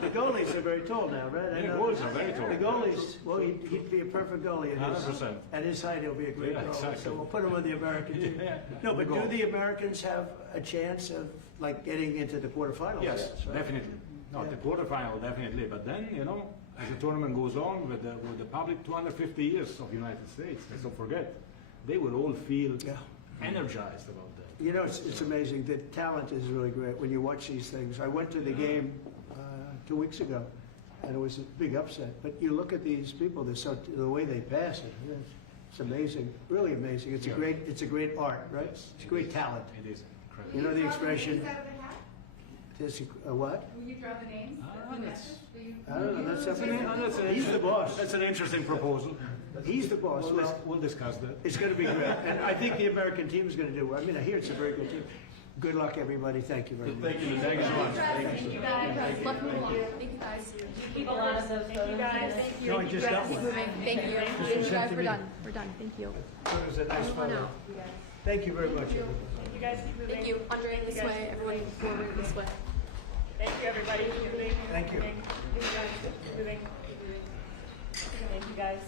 The goalies are very tall now, right? I Yeah, know. goalies are very tall. The goalies, well, he'd be a perfect goalie. At his, 100%. at his height, he'll be a great Yeah, goalie. exactly. So we'll put him on the American team. Yeah. No, but Good do goal. the Americans have a chance of like getting into the quarterfinals? Yes, right? definitely. No, Yeah. the quarterfinal definitely. But then, you know, as the tournament goes on with the public 250 years of United States, let's not forget, they will all feel Yeah. energized about that. You know, it's amazing. The talent is really great when you watch these things. I went to the game 2 weeks ago, and it was a big upset. But you look at these people; the way they pass it. It's amazing, really amazing. It's a great art, right? Yes, It's a great talent. It is incredible. You know the expression. Will you draw the names out of the hat? There's a what? Will you draw the names of the matches? Will you? I don't know. That's up to He's the boss. That's an interesting proposal. He's the boss. Well, We'll discuss that. it's going to be great, and I think the American team is going to do well. I mean, I hear it's a very good team. Good luck, everybody. Thank you very much. Thank you, Thank you so much. Thank you guys. Love you. Thank you guys. Keep a lot of those photos. Thank you. No, I just got one. Thank you. Thank you, guys. We're done. We're done. Thank you. It was a nice photo. Thank you very much, everybody. You guys keep moving. Thank you. Andre, this way. Everyone forward this way. Thank you, everybody. Keep moving. Thank you. Moving. Thank you, guys.